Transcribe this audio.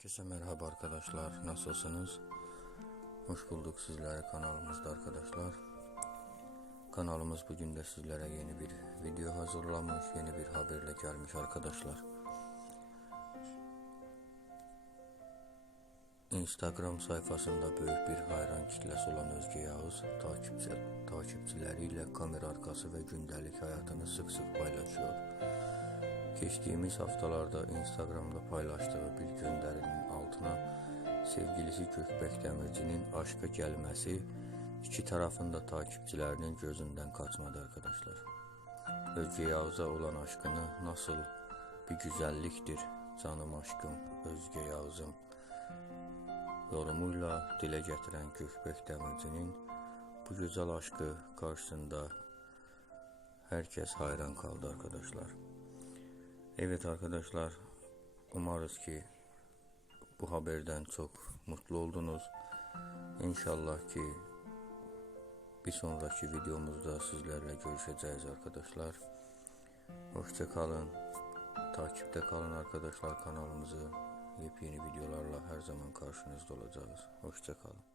Herkese merhaba arkadaşlar. Nasılsınız? Hoş bulduk sizlere kanalımızda arkadaşlar. Kanalımız bugün de sizlere yeni bir video hazırlamış, yeni bir haberle gelmiş arkadaşlar. Instagram sayfasında büyük bir hayran kitlesi olan Özge Yağız takipçi, takipçiləri ilə kamera arxası və gündəlik həyatını sıx-sıx paylaşıyor. Keçdiyimiz haftalarda Instagramda paylaşdığı bir göndərinin altına sevgilisi Gökbək Dəmircinin aşka gəlməsi iki tərəfində takipçilərinin gözündən qaçmadı arkadaşlar. Özgə Yavuza olan aşkını nasıl bir güzəllikdir canım aşkım, özgə Yavuzum yorumuyla dilə gətirən Gökbək Dəmircinin bu güzel aşkı karşısında herkes hayran kaldı arkadaşlar. Evet arkadaşlar, umarız ki bu haberden çok mutlu oldunuz. İnşallah ki bir sonraki videomuzda sizlerle görüşeceğiz arkadaşlar. Hoşça kalın. Takipte kalın arkadaşlar kanalımızı. Yepyeni videolarla her zaman karşınızda olacağız. Hoşça kalın.